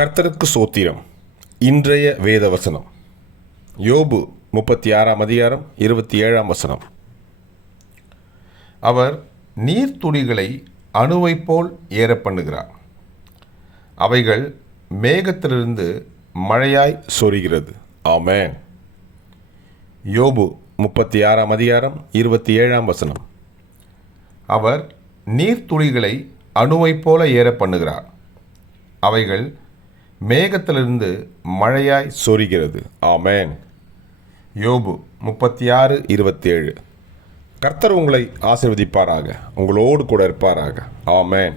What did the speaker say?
கர்த்தருக்கு சோத்திரம். இன்றைய வேத வசனம் யோபு முப்பத்தி ஆறாம் அதிகாரம் இருபத்தி ஏழாம் வசனம். அவர் நீர்த்துளிகளை அணுவைப் போல் ஏற பண்ணுகிறார் அவைகள் மேகத்திலிருந்து மழையாய் சொரிகிறது. ஆமே யோபு முப்பத்தி ஆறாம் அதிகாரம் இருபத்தி ஏழாம் வசனம். அவர் நீர்த்துளிகளை அணுவைப் போல ஏற பண்ணுகிறார் அவைகள் மேகத்திலிருந்து மழையாய் சொரிகிறது. ஆமேன். யோபு முப்பத்தி ஆறு இருபத்தேழு. கர்த்தர் உங்களை ஆசீர்வதிப்பாராக. உங்களோடு கூட இருப்பாராக. ஆமேன்.